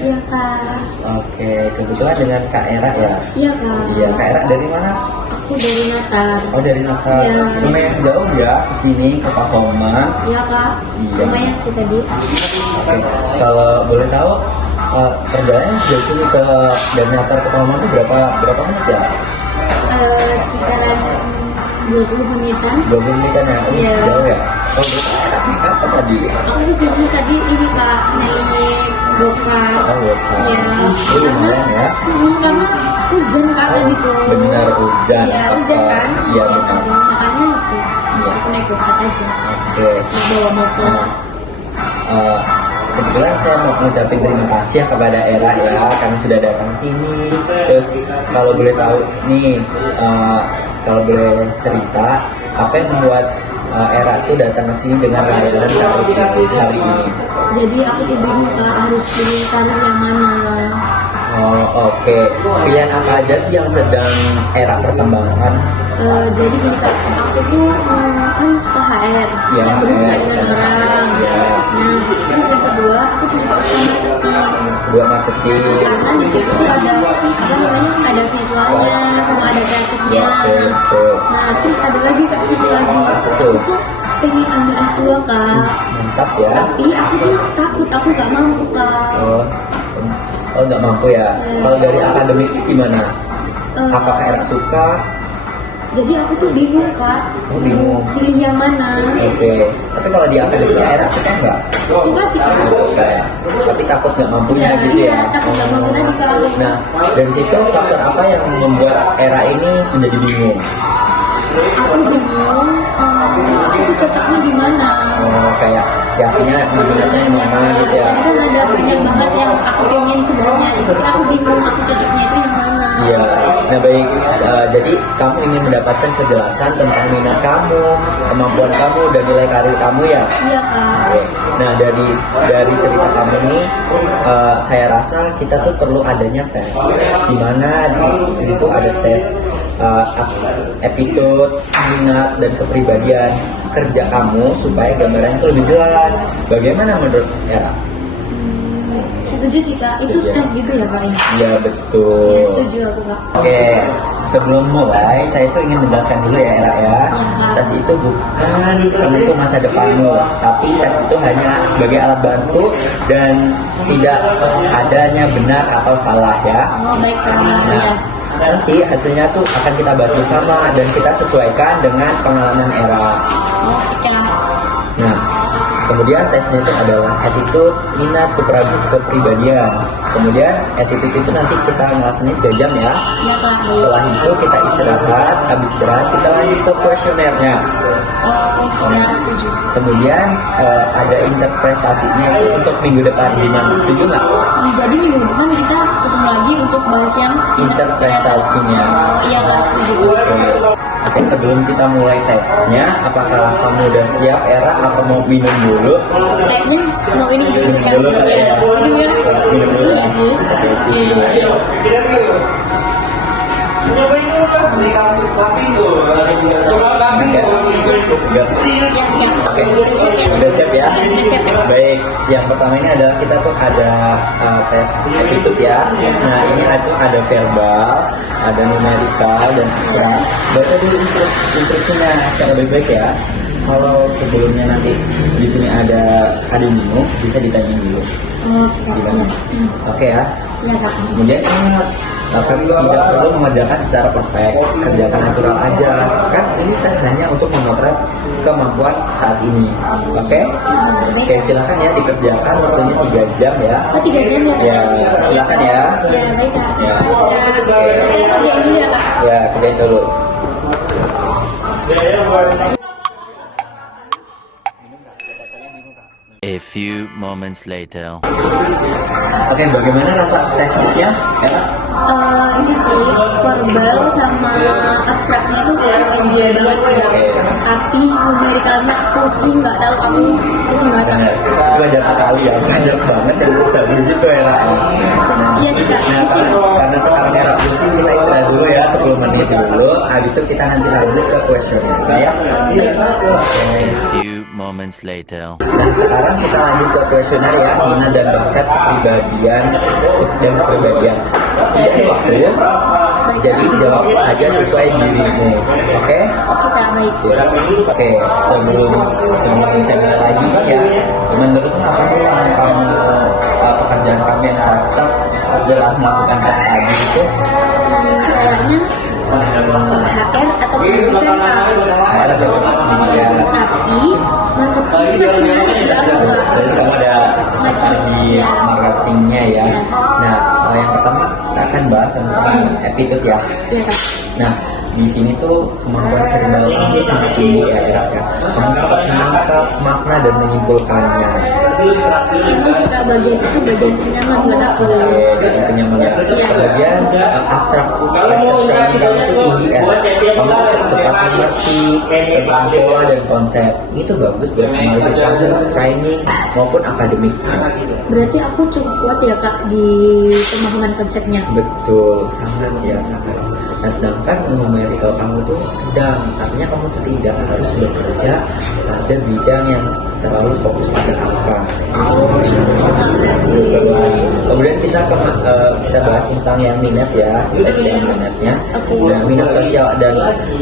Iya kak. Oke, kebetulan dengan Kak Era ya? Iya kak. Iya, Kak Era dari mana? Aku dari Natar. Oh, dari Natal. Iya. Lumayan jauh ya ke sini, ke Pakoman. Iya kak. Iya. Lumayan sih tadi. Oke, kalau boleh tahu perjalanan dari sini ke dari Natal ke Pakoman itu berapa menit ya? Sekitaran 20 menitan. 20 menitan ya? Oh, Iya. jauh ya? Oh, apa tadi? Aku di sini tadi ini pak naik gokar. Oh, gokar. Iya. Ini lumayan ya? Karena hujan kak tadi tuh. Benar, hujan. Iya hujan kan. Iya, benar. tadi makanya Iya. aku naik gokar aja. Oke. Nggak bawa motor. Kebetulan saya mau ngucapin terima kasih ya kepada Era ya karena sudah datang sini. Terus kalau boleh tahu nih, kalau boleh cerita apa yang membuat Era itu datang ke sini dengan layanan karir hari ini? Jadi aku tuh bingung kak harus pilih karir yang mana. Oh, oke. Pilihan apa aja sih yang sedang Era pertimbangkan? Jadi gini kak, aku tuh kan suka HR Ya, yang berhubungan HR. dengan orang. Ya. Nah, terus yang kedua, aku tuh juga suka marketing. Buat marketing. Karena di situ tuh ada apa namanya, ada visualnya sama ada kreatifnya. Ya, betul. Nah, terus ada lagi kak satu lagi. Betul. Aku tuh pengen ambil S2 kak. Mantap ya. Tapi aku tuh takut, aku nggak mampu kak. Oh, nggak mampu ya. Kalau dari akademik gimana? Apakah Era suka? Jadi aku tuh bingung kak. Oh, bingung. Pilih yang mana? Oke. Tapi kalau di akademiknya Era suka nggak? Suka sih kak. Suka ya. Tapi takut nggak mampunya Iya, gitu ya. takut nggak mampu tadi kak. Nah, dari situ faktor apa yang membuat Era ini menjadi bingung? Aku bingung, aku tuh cocoknya di mana? Oh, kayak yakinnya minatnya yang mana gitu ya? Tadi kan ada banyak banget yang aku pengen sebenarnya, tapi aku bingung aku cocoknya itu yang mana? Iya, nah baik, jadi kamu ingin mendapatkan kejelasan tentang minat kamu, kemampuan kamu, dan nilai karir kamu ya? Iya kak. Oke. Nah dari cerita kamu ini, saya rasa kita tuh perlu adanya tes, di mana di situ ada tes aptitude, minat, dan kepribadian kerja kamu supaya gambarannya itu lebih jelas. Bagaimana menurut Era? Setuju sih kak, itu Setuju. tes gitu ya kak? Iya betul. Ya setuju aku kak. Oke, sebelum mulai, saya itu ingin menjelaskan dulu ya Era ya. Pak. Tes itu bukan penentu masa depanmu, tapi tes itu hanya sebagai alat bantu dan tidak adanya benar atau salah ya. Oh baik kak, Nah, ya. nanti hasilnya tuh akan kita bahas bersama dan kita sesuaikan dengan pengalaman Era. Oh oke lah. Nah, kemudian tesnya itu adalah attitude, minat, kepribadian. Kemudian attitude itu nanti kita ngelasinnya 3 jam ya. Ya kak. Setelah itu kita istirahat, habis istirahat kita lanjut ke kuesionernya. Oh ya setuju. Kemudian ada interpretasinya itu untuk minggu depan gimana? Setuju nggak? Jadi minggu depan kita ketemu lagi untuk bahas yang Interpretasinya. Oh iya kak setuju. Oke, sebelum kita mulai tesnya, apakah kamu udah siap Era atau mau minum dulu? Kayaknya mau ini dulu Minum kan? dulu kali ya? Minum ya? Minum dulu. Iya sih. Iya. Udah. Ya siap. Oke, Siap ya? udah siap ya? Udah siap ya? Baik, yang pertama ini adalah kita tuh ada tes attitude ya. Nah ini ada verbal, ada numerikal dan abstrak. Baca dulu instruksinya secara baik-baik ya. Kalau sebelumnya nanti di sini ada minum, bisa ditanyain dulu. Oke. Gimana? Oke ya. Ya kak. Kemudian ingat, kami tidak perlu mengerjakan secara perfect, kerjakan natural aja. Kan ini tes hanya untuk memotret kemampuan saat ini. Oke? Oke, silakan ya dikerjakan, waktunya 3 jam ya. Oh 3 jam ya kak? Ya, silakan ya. Ya baik kak. Ya. Saya kerjain dulu ya kak. Ya, kerjain dulu. A few moments later. Oke, bagaimana rasa tesnya? Ya? Ini sih verbal sama abstraknya itu aku enjoy banget sih kak. Tapi numerikalnya pusing, nggak tahu aku pusing banget. Benar. Itu wajar sekali ya, wajar banget yang bisa begitu ya. Iya sih kak, pusing. Karena sekarang era pusing, kita istirahat dulu ya 10 menit dulu. Habis itu kita nanti lanjut ke kuesioner ya. Baik, Kak. A few moments moments later. Nah sekarang kita lanjut ke kuesioner ya, minat dan bakat kepribadian dan kepribadian. Tidak waktu, jadi jawab saja sesuai dirimu, oke? Oke kak, baik. Oke, sebelum saya mulai lagi ya, menurutmu apa sih yang kamu pekerjaan kamu yang cocok adalah melakukan tes tadi itu? Kayaknya HR atau pendidikan kak. Ada pendidikan. Tapi marketing masih banyak di aku kak. Jadi kamu ada Masih, di iya. marketingnya ya. Iya. Nah, yang pertama kita akan bahas tentang attitude ya. Iya kak. Nah, di sini tuh kemampuan verbal kamu sangat tinggi ya, ya. Kamu cepat menangkap makna dan menyimpulkannya. Itu suka bagian itu bagian ternyaman buat aku. Contohnya melihat kemudian abstrak resepsional kamu itu tinggi ya. Kamu cepat mengerti tentang pola dan konsep. Itu bagus buat analisis kamu, training maupun akademik. Berarti aku cukup kuat ya kak di pemahaman konsepnya. Betul, sangat ya sangat. Nah sedangkan numerical kamu tuh sedang, artinya kamu tuh tidak harus bekerja pada bidang yang terlalu fokus pada angka. Kemudian kita bahas tentang yang minat ya, tes yang minatnya. Nah, minat sosial dan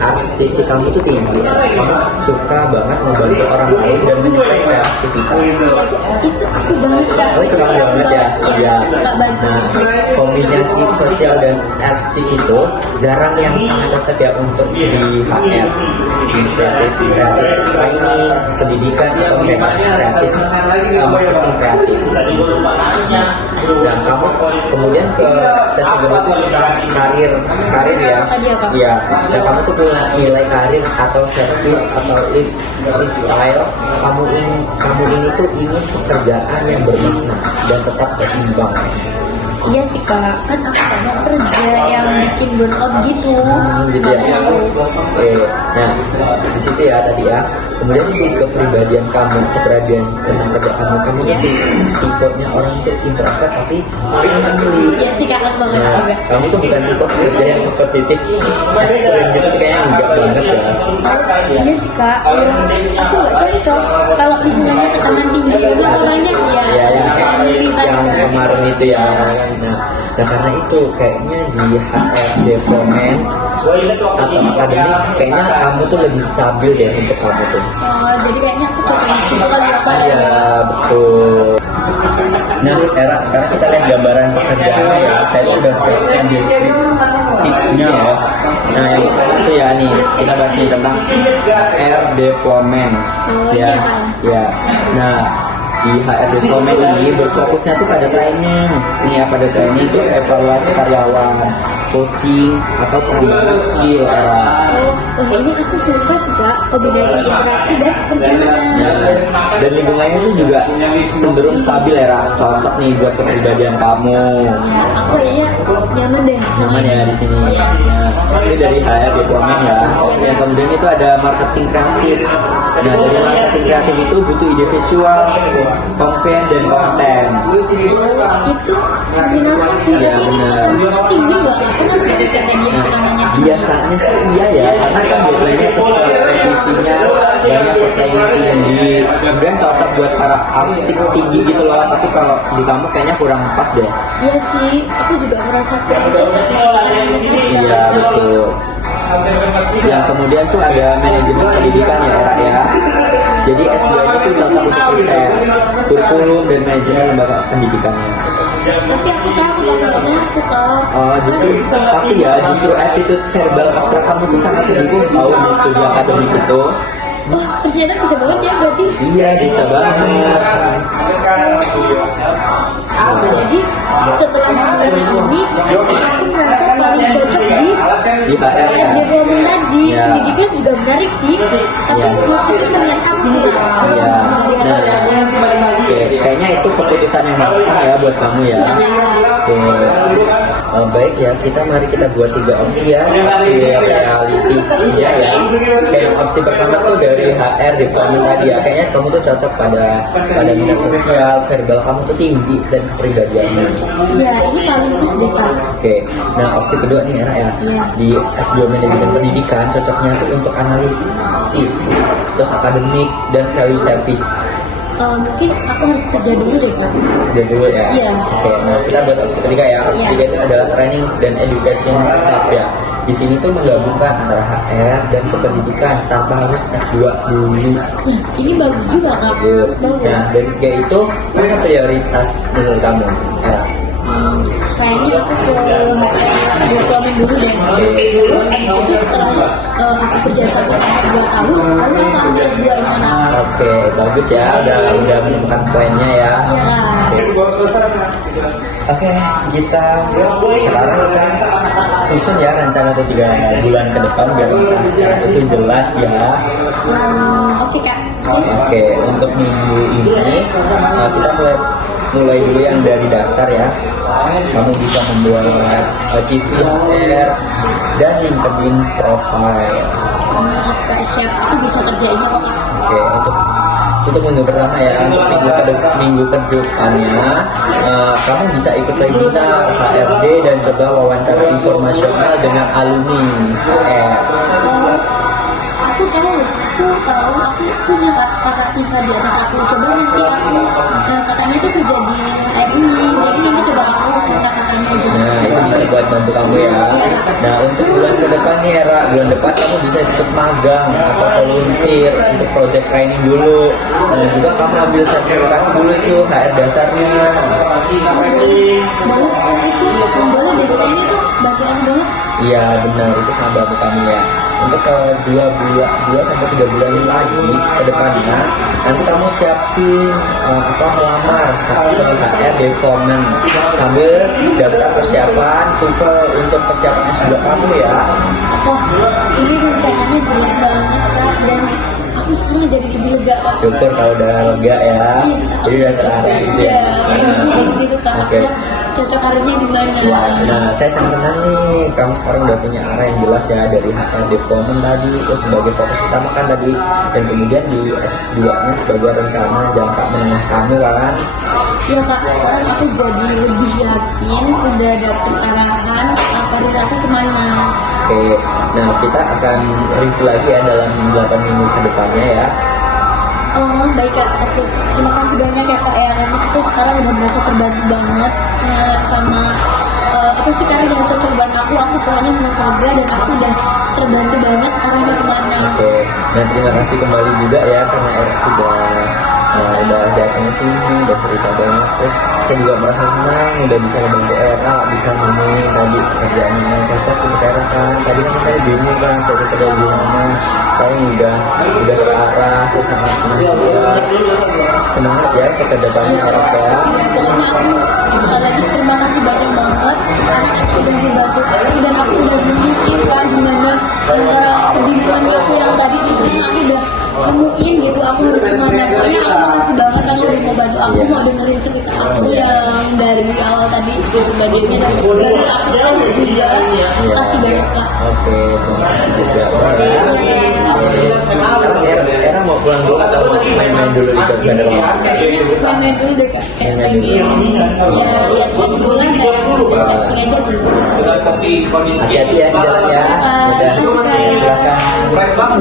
artistik kamu tuh tinggi. Kamu suka banget membantu orang lain dan menyukai kreativitas. Itu aku banget kak. Oh, itu kamu banget ya? Iya, suka bantu. Nah, kombinasi sosial dan artistik itu jarang yang sangat cocok ya untuk di HR, di kreatif training, pendidikan atau kreatif, marketing kreatif. Dan kamu kemudian ke tes kedua itu karir ya, iya. Dan kamu tuh punya nilai karir atau service atau lifestyle. Kamu ini tuh ingin pekerjaan yang bermakna dan tetap seimbang. Iya sih kak, kan aku gak mau kerja yang bikin burnout gitu. Gitu Gak ya. mau. Oke. Nah, di situ ya tadi ya. Kemudian itu kepribadian kamu, kepribadian tentang kerja kamu Iya. tuh tipenya orang itu introvert tapi friendly. Iya sih kak, aku banget Nah, juga. kamu tuh bukan tipe kerja yang kompetitif, ekstrim gitu kayaknya enggak banget ya. Iya sih kak, aku gak cocok. Kalau lingkungannya tekanan tinggi juga orangnya ya Ya, family yang kemarin itu ya. Nah, karena itu kayaknya di HRD Comments atau akademik kayaknya kamu tuh lebih stabil ya untuk kamu tuh. Oh, jadi kayaknya aku cocok di situ kan ya kak ya. Iya, betul. Nah, Era, sekarang kita lihat gambaran pekerjaannya ya. Saya udah siapkan deskripsinya ya. Nah, yang pertama itu ya nih, kita bahas nih tentang HR Development. Oh, Ya, iya, kan? ya. Nah, di HR Development ini berfokusnya tuh pada training. Nih ya, pada training terus evaluasi karyawan, coaching atau pengembangan skill Era. Oh, ini aku suka sih kak, kombinasi interaksi dan perjalanan. Nah, dan lingkungannya itu juga cenderung stabil ya, cocok nih buat kepribadian kamu. Ya, aku kayaknya nyaman deh. Nyaman ya di sini. Iya. Nah, ini dari HR Development ya. Yang kemudian itu ada marketing kreatif. Nah, dari marketing kreatif itu butuh ide visual, campaign dan konten. Itu menyenangkan sih, Iya, tapi ini benar. tekanannya tinggi nggak? Aku kan bisa tadi yang tekanannya tinggi. Biasanya sih iya ya, karena kan deadline-nya cepat, revisinya banyak persaingan tinggi. Kemudian cocok buat para artistik tinggi gitu loh. Tapi kalau di kamu kayaknya kurang pas deh. Iya sih, aku juga merasa kurang cocok sih tekanannya tinggi. Iya betul. Yang kemudian tuh ada manajemen pendidikan ya Era ya. Jadi S2-nya tuh cocok untuk riset, kurikulum dan manajemen lembaga pendidikannya. Tapi aku tahu bapaknya aku tahu. Oh justru attitude verbal abstrak kamu tuh sangat mendukung tahu di studi akademik itu. Wah, ternyata bisa banget ya berarti. Iya bisa banget. Jadi setelah sebulan ini aku merasa paling cocok di HR ya. development tadi. Ya. Pendidikan juga menarik sih, tapi Ya. itu ternyata aku Iya. Nah, oke, kayaknya itu keputusan yang matang ya buat kamu ya. Iya. Baik ya, mari kita buat 3 opsi ya, opsi realitis ya. Kayak opsi pertama tuh dari HR development tadi ya, kayaknya kamu tuh cocok pada minat sosial, verbal kamu tuh tinggi dan kepribadiannya. Iya, ini paling plus deh Kak. Oke, nah opsi kedua nih Era ya, Iya. di S2 manajemen pendidikan cocoknya tuh untuk analitis, terus akademik dan value service. Mungkin aku harus kerja dulu deh Kak. Udah dulu ya. Iya. Oke, nah kita buat opsi ketiga ya. Opsi Iya. ketiga itu adalah training dan education staff ya. Di sini tuh menggabungkan antara HR dan kependidikan tanpa harus S2 dulu. Nah, ini bagus juga Kak. Bagus. Bagus. Nah, dari tiga itu apa prioritas menurut kamu? Era? Kayaknya aku ke HR development dulu deh. Terus abis itu setelah aku kerja 1 sampai 2 tahun, lalu aku ambil S2 di sana. Oke, bagus ya. Udah menemukan plannya ya. Iya. Oke, kita sekarang susun ya rencana untuk 3 bulan ke depan biar langkah itu jelas ya. Oke Kak. Oke, untuk minggu ini kita mulai dulu yang dari dasar ya. Kamu bisa membuat CV HR dan LinkedIn profile. Kak siap, aku bisa kerjainnya kok Kak. Oke, untuk minggu pertama ya, untuk minggu kedepannya kamu bisa ikut webinar HRD dan coba wawancara informasional dengan alumni HR. Aku punya kakak tingkat di atas aku. Coba nanti aku kakaknya itu kerja di HRD, jadi nanti coba aku kontak kakaknya aja. Nah, itu bisa buat bantu kamu ya. Nah, untuk bulan ke depan nih Era, bulan depan kamu bisa ikut magang atau volunteer untuk project training dulu. Dan juga kamu ambil sertifikasi dulu itu HR dasarnya. Boleh Kak, itu boleh deh, kayaknya tuh bantuan banget. Iya benar, itu sangat bantu kamu ya. Untuk ke 2 sampai 3 bulan lagi ke depannya, nanti kamu siapin melamar HR development sambil daftar persiapan TOEFL untuk persiapan S2 kamu ya. Oh, ini rencananya jelas banget Kak, dan aku sekarang jadi lebih lega Kak. Syukur kalau udah lega ya. Jadi udah terarah gitu ya. Iya, gitu Kak. Oke. Cocok karirnya di mana? Nah, saya sangat senang nih kamu sekarang udah punya arah yang jelas ya dari HR development tadi itu sebagai fokus utama kan tadi, dan kemudian di S2-nya sebagai rencana jangka menengah kamu kan. Iya Kak, sekarang aku jadi lebih yakin udah dapet arahan karir aku kemana. Oke, nah kita akan review lagi ya dalam 8 minggu ke depannya ya. Oh baik Kak, oke. Terima kasih banyak ya Kak ya, karena aku sekarang udah merasa terbantu banget sama apa sih karir yang cocok buat aku pokoknya merasa lega dan aku udah terbantu banget arahnya kemana. Oke, dan terima kasih kembali juga ya karena Era sudah datang ke sini, udah cerita banyak. Terus saya juga merasa senang udah bisa membantu Era, bisa nemuin tadi pekerjaan yang cocok untuk Era kan. Tadi kan saya bingung kan, saya coba gimana. Saya udah terarah, saya sangat senang juga. Semangat ya ke kedepannya Era ya. Ya pokoknya aku sekali lagi terima kasih banyak banget karena aku udah membantu aku dan aku udah nemuin kan gimana kebingungan aku yang tadi di sini aku udah nemuin gitu aku harus kemana. Pokoknya aku makasih banget kamu udah mau bantu aku, mau dengerin cerita aku yang dari awal tadi segitu bagiannya dari aku juga. Kasih banyak Kak. Oke, terima kasih juga. Era mau pulang dulu atau main-main dulu di bandara? Kayaknya main dulu deh Kak. Kayak pengen ya lihat-lihat bulan kayak refreshing aja dulu. Hati-hati ya di jalan ya. Udah, silakan.